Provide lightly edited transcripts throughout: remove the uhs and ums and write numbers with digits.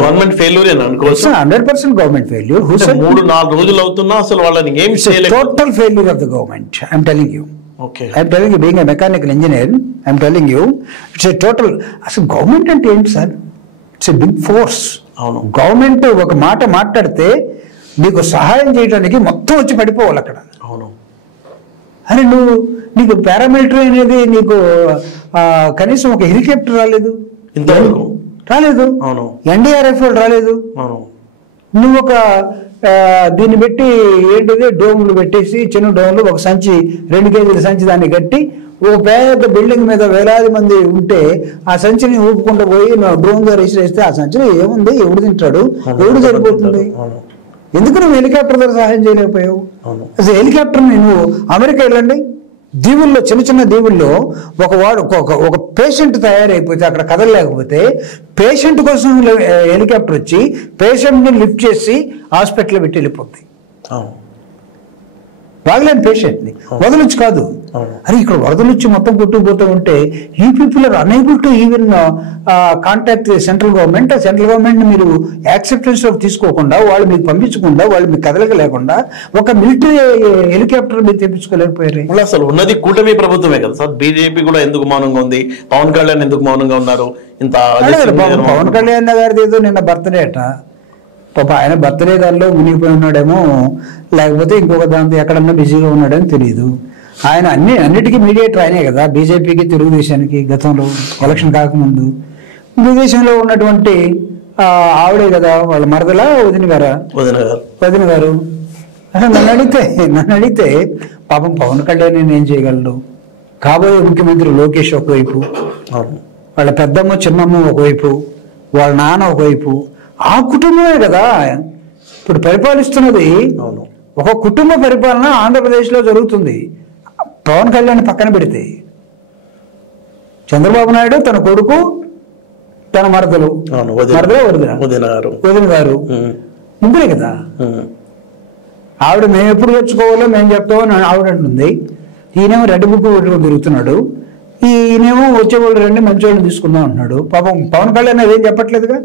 Government failure 100% government failure. 3-4 రోజులు అవుతున్నా అసలు వాళ్ళని ఏం చేయలేదు. Total failure of the government. I'm telling you. Okay. I'm telling you, being a mechanical engineer, I'm telling you, it's a total. అసలు government అంటే ఏంటి sir? It's a big force. అవును. గవర్నమెంట్ ఒక మాట మాట్లాడితే నీకు సహాయం చేయడానికి మొత్తం వచ్చి పడిపోవాలి అక్కడ. అవును. అరే నీకు పారామిలిటరీ అనేది నీకు కనీసం ఒక హెలికాప్టర్ రాలేదు, ఇంతవరకు రాలేదు. అవును. NDRF వాళ్ళు రాలేదు. అవును. నువ్వు ఒక దీన్ని పెట్టి ఏంటిది డోములు పెట్టేసి చిన్న డోములు ఒక సంచి 2 కేజీల సంచి దాన్ని కట్టి ఒక పెద్ద బిల్డింగ్ మీద వేలాది మంది ఉంటే ఆ సంచిని ఊపుకుంటూ పోయి డ్రోన్ ద్వారా విసిరేస్తే ఆ సంచిలో ఏముంది, ఎవడు తింటాడు, ఎవడు సరిపోతుంది? ఎందుకు నువ్వు హెలికాప్టర్ ద్వారా సహాయం చేయలేకపోయావు? అసలు హెలికాప్టర్ని నువ్వు అమెరికా వెళ్ళండి, దీవుల్లో చిన్న చిన్న దీవుల్లో ఒక పేషెంట్ తయారైపోతే అక్కడ కదలలేకపోతే పేషెంట్ కోసం హెలికాప్టర్ వచ్చి పేషెంట్ని లిఫ్ట్ చేసి హాస్పిటల్లో పెట్టి వెళ్ళిపోతాయి. బాగలేని పేషెంట్ని వదలొచ్చు కాదు. అరే ఇక్కడ వరదలొచ్చి మొత్తం కొట్టుకుపోతూ ఉంటే ఈ people are unable to even contact central government. ఆ సెంట్రల్ గవర్నమెంట్ మీరు యాక్సెప్టెన్స్ లోకి తీసుకోకుండా, వాళ్ళు మీకు పంపించకుండా, వాళ్ళు మీకు కదలక లేకుండా ఒక మిలిటరీ హెలికాప్టర్ మీరు తెప్పించుకోలేకపోయారు. అసలు ఉన్నది కూటమి ప్రభుత్వమే కదా సార్. బీజేపీ కూడా ఎందుకు మౌనంగా ఉంది? పవన్ కళ్యాణ్ ఎందుకు మౌనంగా ఉన్నారు? ఇంత పవన్ కళ్యాణ్ గారిది ఏదో నిన్న బర్త్డే అట, పాప ఆయన బర్త్డే దానిలో మునిగిపోయి ఉన్నాడేమో, లేకపోతే ఇంకొక దాంతో ఎక్కడన్నా బిజీగా ఉన్నాడేమో తెలియదు. ఆయన అన్నిటికీ మీడియేటర్ ఆయనే కదా, బీజేపీకి తెలుగుదేశానికి. గతంలో ఎలక్షన్ కాకముందు తెలుగుదేశంలో ఉన్నటువంటి ఆవిడే కదా వాళ్ళ మరదలా వదిన గారు. అసలు నన్ను అడిగితే పాపం పవన్ కళ్యాణ్ ఏం చేయగలడు? కాబోయే ముఖ్యమంత్రి లోకేష్ ఒకవైపు, వాళ్ళ పెద్దమ్మ చిన్నమ్మ ఒకవైపు, వాళ్ళ నాన్న ఒకవైపు, ఆ కుటుంబమే కదా ఇప్పుడు పరిపాలిస్తున్నది. ఒక కుటుంబ పరిపాలన ఆంధ్రప్రదేశ్లో జరుగుతుంది. పవన్ కళ్యాణ్ పక్కన పెడితే చంద్రబాబు నాయుడు, తన కొడుకు, తన మరదలు, వదిన గారు, ముగ్గురే కదా. ఆవిడ మేము ఎప్పుడు తెచ్చుకోవాలో మేము చెప్తామని ఆవిడ అంటుంది. ఈయనేమో రెడ్ బుక్ పెట్టుకుని తిరుగుతున్నాడు. ఈయనేమో వచ్చేవాళ్ళు రండి మంచివాళ్ళని తీసుకుందాం అంటున్నాడు. పాపం పవన్ కళ్యాణ్ అదేం చెప్పట్లేదుగా.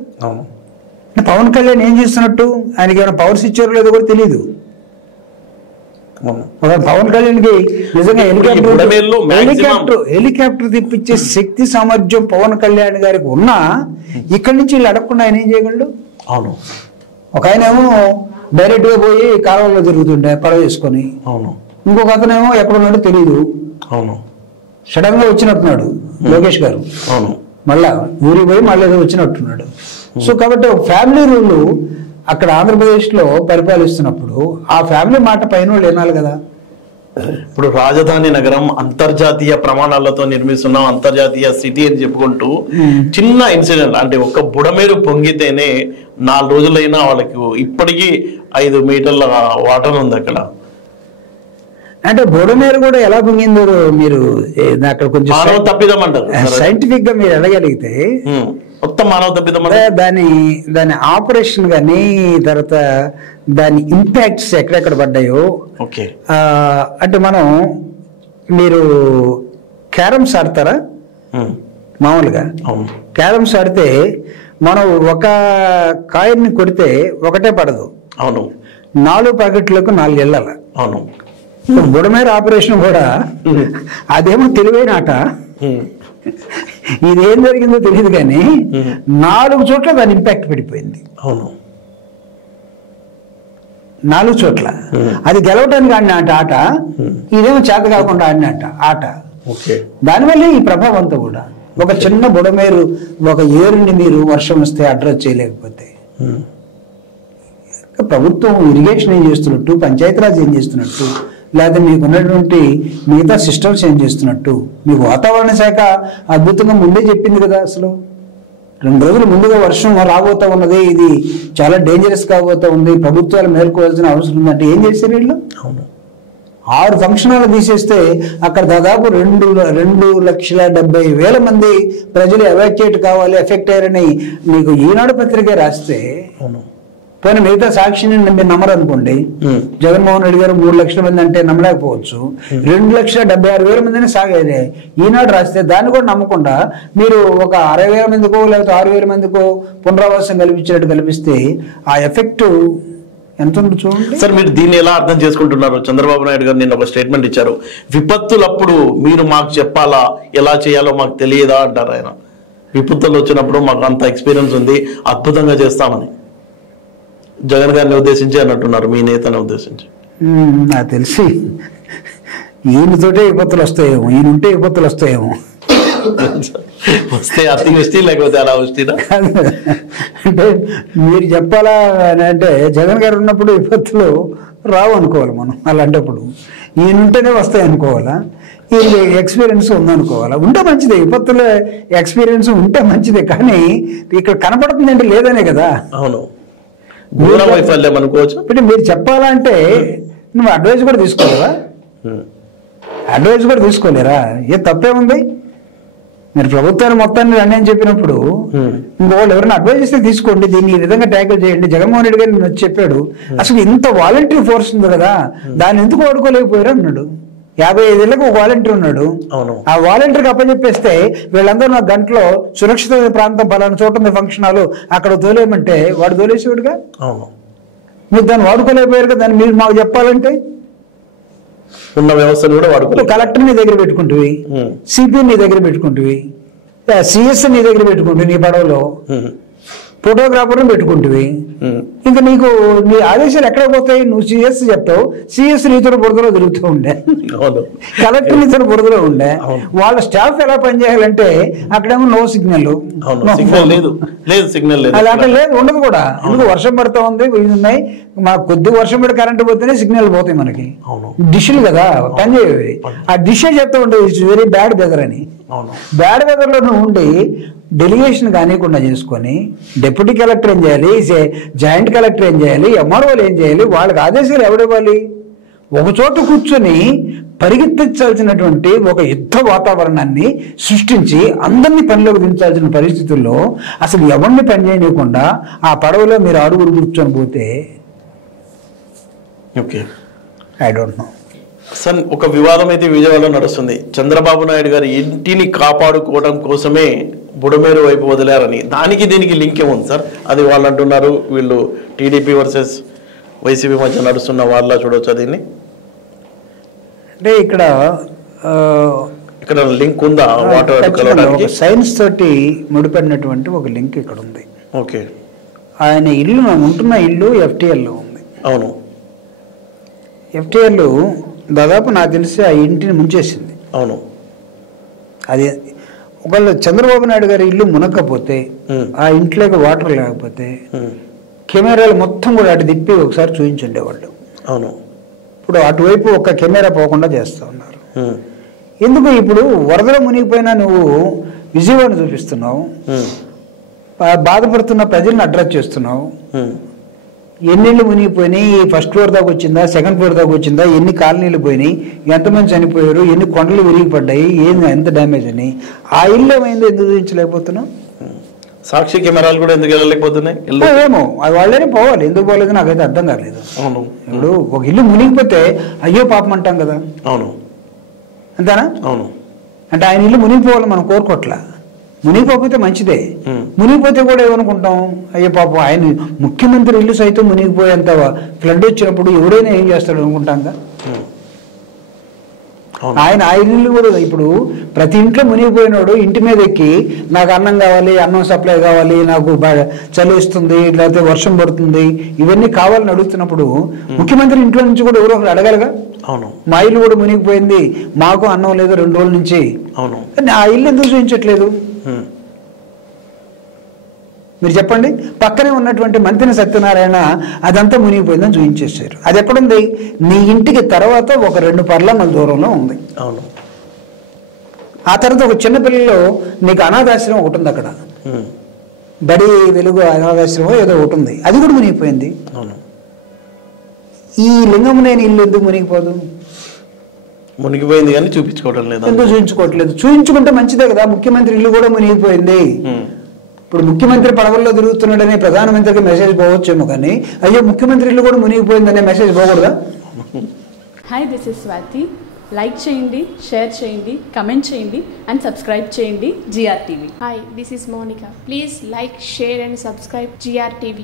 పవన్ కళ్యాణ్ ఏం చేస్తున్నట్టు? ఆయనకి ఏమైనా పవర్స్ ఇచ్చారో లేదో కూడా తెలియదు. పవన్ కళ్యాణ్కి నిజంగా హెలికాప్టర్ తిప్పించే శక్తి సామర్థ్యం పవన్ కళ్యాణ్ గారికి ఉన్నా ఇక్కడి నుంచి వీళ్ళు అడగకుండా ఆయన ఏం చేయగలడు? అవును. ఒక ఆయన ఏమో డైరెక్ట్ గా పోయి కాలువలో తిరుగుతుండే పడవ వేసుకొని, ఇంకొక అతనేమో ఎక్కడున్నాడో తెలియదు, సడన్ గా వచ్చినట్టున్నాడు లోకేష్ గారు. మళ్ళా ఊరికి పోయి మళ్ళీ ఏదో వచ్చినట్టున్నాడు. సో కాబట్టి ఒక ఫ్యామిలీ రూల్ అక్కడ ఆంధ్రప్రదేశ్లో పరిపాలిస్తున్నప్పుడు ఆ ఫ్యామిలీ మాట పైన వాళ్ళు వినాలి కదా. ఇప్పుడు రాజధాని నగరం అంతర్జాతీయ ప్రమాణాలతో నిర్మిస్తున్నాం, అంతర్జాతీయ సిటీ అని చెప్పుకుంటూ చిన్న ఇన్సిడెంట్ అంటే ఒక్క బుడమేరు పొంగితేనే 4 రోజులైనా వాళ్ళకి ఇప్పటికీ 5 మీటర్ల వాటర్ ఉంది అక్కడ. అంటే బుడమేరు కూడా ఎలా పొంగిందో మీరు అక్కడ కొంచెం తప్పిదం అంటారు. సైంటిఫిక్ గా మీరు ఎలాగలిగితే మొత్తం మానవ తప్పిదం. దాని ఆపరేషన్ కానీ తర్వాత దాని ఇంపాక్ట్స్ ఎక్కడెక్కడ పడ్డాయో. అంటే మీరు క్యారమ్స్ ఆడతారా? మామూలుగా క్యారమ్స్ ఆడితే మనం ఒక కాయిన్ని కొడితే ఒకటే పడదు. అవును. 4 ప్యాకెట్లకు 4 వెళ్ళాలి. అవును. బుడమేరు ఆపరేషన్ కూడా అదేమో తెలివైన ఆట. ఇదేం జరిగిందో తెలియదు కానీ 4 చోట్ల దాని ఇంపాక్ట్ పడిపోయింది. అవును. 4 చోట్ల అది గెలవటానికి ఆడిన ఆట, ఇదేమో చేత కాకుండా ఆడిన ఆట. దానివల్ల ఈ ప్రభావం అంతా కూడా ఒక చిన్న బుడమేరు ఒక ఏరుని మీరు వర్షం వస్తే అడ్రస్ చేయలేకపోతే ప్రభుత్వం ఇరిగేషన్ ఏం చేస్తున్నట్టు, పంచాయతీరాజ్ ఏం చేస్తున్నట్టు, లేదా మీకు ఉన్నటువంటి మిగతా సిస్టమ్స్ ఏం చేస్తున్నట్టు. మీకు వాతావరణ శాఖ అద్భుతంగా ముందే చెప్పింది కదా. అసలు 2 రోజుల ముందుగా వర్షం రాబోతా ఉన్నది, ఇది చాలా డేంజరస్ కాబోతా ఉంది, ప్రభుత్వాలు మేల్కోవాల్సిన అవసరం ఉందంటే ఏం చేశారు వీళ్ళు? 6 ఫంక్షన్ హాల్ తీసేస్తే అక్కడ దాదాపు 2,70,000 మంది ప్రజలు ఎవాక్యుయేట్ కావాలి, ఎఫెక్ట్ అయ్యారని మీకు ఈనాడు పత్రిక రాస్తే పోనీ మిగతా సాక్షిని మీరు నమ్మరు అనుకోండి, జగన్మోహన్ రెడ్డి గారు 3 లక్షల మంది అంటే నమ్మలేకపోవచ్చు, 2,76,000 మందిని సాగేదే ఈనాడు రాస్తే దాన్ని కూడా నమ్మకుండా మీరు ఒక 60,000 మందికో లేకపోతే 6,000 మందికో పునరావాసం కల్పించినట్టు కల్పిస్తే ఆ ఎఫెక్ట్ ఎంత ఉంది చూడండి. సార్ మీరు దీన్ని ఎలా అర్థం చేసుకుంటున్నారు? చంద్రబాబు నాయుడు గారు నిన్న ఒక స్టేట్మెంట్ ఇచ్చారు, విపత్తులప్పుడు మీరు మాకు చెప్పాలా, ఎలా చేయాలో మాకు తెలియదా అంటారు ఆయన. విపత్తులు వచ్చినప్పుడు మాకు అంత ఎక్స్పీరియన్స్ ఉంది, అద్భుతంగా చేస్తామని జగన్ గారిని ఉద్దేశించి అన్నట్టున్నారు, మీ నేతని ఉద్దేశించి. నాకు తెలిసి ఈయనతోటే విపత్తులు వస్తాయేమో, ఈయన ఉంటే విపత్తులు వస్తాయేమో. వస్తే అతివృష్టి లేకపోతే అలా వృష్టినా? అంటే మీరు చెప్పాలా అంటే జగన్ గారు ఉన్నప్పుడు విపత్తులు రావు అనుకోవాలి మనం. అలాంటప్పుడు ఈయన ఉంటేనే వస్తాయి అనుకోవాలా, ఈయన ఎక్స్పీరియన్స్ ఉందనుకోవాలా. ఉంటే మంచిదే, విపత్తుల ఎక్స్పీరియన్స్ ఉంటే మంచిదే, కానీ ఇక్కడ కనపడుతుంది అంటే లేదనే కదా. అవును, వైఫల్యం అనుకోవచ్చు. ఇప్పుడు మీరు చెప్పాలంటే నువ్వు అడ్వైజ్ కూడా తీసుకోలేరా? అడ్వైజ్ కూడా తీసుకోలేరా? ఏ తప్పే ఉంది? మీరు ప్రభుత్వాన్ని మొత్తాన్ని రండి అని చెప్పినప్పుడు ఇంకోళ్ళు ఎవరైనా అడ్వైజ్ ఇస్తే తీసుకోండి, దీన్ని ఈ విధంగా ట్యాకిల్ చేయండి. జగన్మోహన్ రెడ్డి గారు వచ్చి చెప్పాడు, అసలు ఇంత వాలంటీర్ ఫోర్స్ ఉంది కదా, దాన్ని ఎందుకు వాడుకోలేకపోయారు అన్నాడు. 55 ఏళ్ళకి ఒక వాలంటీర్ ఉన్నాడు, ఆ వాలంటీర్కి అప్పచెప్పేస్తే వీళ్ళందరూ నా గంటలో సురక్షితమైన ప్రాంతం పలానా చోట ఉంది ఫంక్షన్ హాల్, అక్కడ తోలేమంటే వాడు తోలేసేవాడుగా. మీరు దాన్ని వాడుకోలేకపోయారు కదా, దాన్ని మీరు మాకు చెప్పాలంటే ఉన్న వ్యవస్థను కూడా వాడుకో. కలెక్టర్ నీ దగ్గర పెట్టుకుంటువి, సిపి నీ దగ్గర పెట్టుకుంటువి, సిఎస్ నీ దగ్గర పెట్టుకుంటువి, నీ పడవలో ఫోటోగ్రాఫర్ని పెట్టుకుంటువి. ఇంకా నీకు నీ ఆదేశాలు ఎక్కడ పోతాయి? నువ్వు సిఎస్ చెప్తావు, సిఎస్ నీతో బురదలో తిరుగుతూ ఉండే, కలెక్టర్ నీతో బురదలో ఉండే. వాళ్ళ స్టాఫ్ ఎలా పనిచేయాలంటే అక్కడేమో నో సిగ్నల్, అలాంటి లేదు, ఉండదు కూడా. ఎందుకు వర్షం పడుతూ ఉంది, ఇవి ఉన్నాయి, మాకు కొద్ది వర్షం పడి కరెంట్ పోతేనే సిగ్నల్ పోతాయి మనకి. డిష్లు కదా పనిచేయవి, ఆ డిషే చెప్తూ ఉంటుంది ఇట్స్ వెరీ బ్యాడ్ వెదర్ అని. బ్యాడ్ వెదర్ లో నువ్వు ఉండి డెలిగేషన్ కానివ్వకుండా చేసుకొని డిప్యూటీ కలెక్టర్ ఏం చేయాలి, జాయింట్ కలెక్టర్ ఏం చేయాలి, ఎంఆర్ఓలు ఏం చేయాలి, వాళ్ళకి ఆదేశాలు ఎవడివ్వాలి? ఒక చోట కూర్చొని పరిగెత్తించాల్సినటువంటి ఒక యుద్ధ వాతావరణాన్ని సృష్టించి అందరినీ పనిలోకి దించాల్సిన పరిస్థితుల్లో అసలు ఎవరిని పని చేయకుండా ఆ పడవలో మీరు 6 కూర్చొని పోతే ఐ డోంట్ నో. సార్ ఒక వివాదం అయితే విజయవాడలో నడుస్తుంది. చంద్రబాబు నాయుడు గారి ఇంటిని కాపాడుకోవడం కోసమే బుడమేరు వైపు వదిలారని, దానికి దీనికి లింక్ ఏముంది సార్? అది వాళ్ళు అంటున్నారు, వీళ్ళు టీడీపీ వర్సెస్ వైసీపీ మధ్య నడుస్తున్న వాళ్ళ చూడొచ్చు దీన్ని. అంటే ఇక్కడ లింక్ ఉందా? వాటర్ సైన్స్ తోటి ముడిపడినటువంటి ఒక లింక్ ఇక్కడ ఉంది. ఓకే, ఆయన ఇల్లు ఉంటున్న ఇల్లు ఎఫ్టీఎల్లో ఉంది. అవును, ఎఫ్టీఎల్ దాదాపు నాకు తెలిసి ఆ ఇంటిని ముంచేసింది. అవును, అది ఒకవేళ చంద్రబాబు నాయుడు గారి ఇల్లు మునక్కపోతే, ఆ ఇంట్లోకి వాటర్ లేకపోతే కెమెరాలు మొత్తం కూడా అటు తిప్పి ఒకసారి చూపించండి వాళ్ళు. అవును, ఇప్పుడు అటువైపు ఒక కెమెరా పోకుండా చేస్తూ ఉన్నారు. ఎందుకు? ఇప్పుడు వరదలో మునిగిపోయినా నువ్వు విజయవాడ చూపిస్తున్నావు, బాధపడుతున్న ప్రజలను అడ్రస్ చేస్తున్నావు. ఎన్నిళ్ళు మునిగిపోయినాయి, ఫస్ట్ ఫ్లోర్ దాకా వచ్చిందా, సెకండ్ ఫ్లోర్ దాకా వచ్చిందా, ఎన్ని కాలనీలు పోయినాయి, ఎంతమంది చనిపోయారు, ఎన్ని కొండలు విరిగిపడ్డాయి, ఎంత డ్యామేజ్ అని, ఆ ఇల్లు ఏమైందో ఎందుకు చూపించలేకపోతున్నావు? సాక్షి కెమెరాలు కూడా ఎందుకు వెళ్ళలేకపోతున్నాయి? ఏమో అది వాళ్ళనే పోవాలి, ఎందుకు పోలేదు నాకైతే అర్థం కాలేదు. ఇప్పుడు ఒక ఇల్లు మునిగిపోతే అయ్యో పాపం అంటాం కదా. అవును, అంతేనా? అవును. అంటే ఆయన ఇల్లు మునిగిపోవాలి మనం కోరుకోట్లా, మునిగిపోతే మంచిదే. మునిగిపోతే కూడా ఏమనుకుంటాం, అయ్యో పాపం ఆయన ముఖ్యమంత్రి ఇల్లు సైతం మునిగిపోయేంత ఫ్లడ్ వచ్చినప్పుడు ఎవరైనా ఏం చేస్తాడు అనుకుంటాం. ఆయన ఆ ఇల్లు కూడా ఇప్పుడు ప్రతి ఇంట్లో మునిగిపోయినాడు ఇంటి మీద ఎక్కి నాకు అన్నం కావాలి, అన్నం సప్లై కావాలి, నాకు చలి ఇస్తుంది, లేకపోతే వర్షం పడుతుంది, ఇవన్నీ కావాలని అడుగుతున్నప్పుడు ముఖ్యమంత్రి ఇంట్లో నుంచి కూడా ఎవరో ఒకరు అడగాలిగా. మా ఇల్లు కూడా మునిగిపోయింది, మాకు అన్నం లేదు 2 రోజుల నుంచి. ఆ ఇల్లు ఎందుకు చూపించట్లేదు మీరు చెప్పండి? పక్కనే ఉన్నటువంటి మంత్రి సత్యనారాయణ అదంతా మునిగిపోయిందని చూపించేశారు. అది ఎక్కడుంది? నీ ఇంటికి తర్వాత ఒక 2 పర్లాంగుల దూరంలో ఉంది. అవును. ఆ తర్వాత ఒక చిన్న పిల్లలో నీకు అనాథాశ్రమం ఒకటి ఉంది, అక్కడ బడి వెలుగు అనాథాశ్రమం ఏదో ఒకటి ఉంది, అది కూడా మునిగిపోయింది. ఈ లింగంలేని ఇల్లు ఎందుకు మునిగిపోదు? మునిగిపోయింది కానీ చూపించుకోవడం లేదు. ఎందుకు చూపించుకోవట్లేదు? చూపించుకుంటే మంచిదే కదా. ముఖ్యమంత్రి ఇల్లు కూడా మునిగిపోయింది, ఇప్పుడు ముఖ్యమంత్రి పడవల్లో తిరుగుతున్నాడనే ప్రధానమంత్రికి మెసేజ్ పోవచ్చేమో, కానీ అయ్యో ముఖ్యమంత్రిలు కూడా మునిగిపోయిందనే మెసేజ్ పోకూడదా? Hi, this is Swathi. Like చేయండి, షేర్ చేయండి, కమెంట్ చేయండి అండ్ సబ్స్క్రైబ్ చేయండి GRTV. Hi, this is Monica. Please like, share and subscribe GRTV.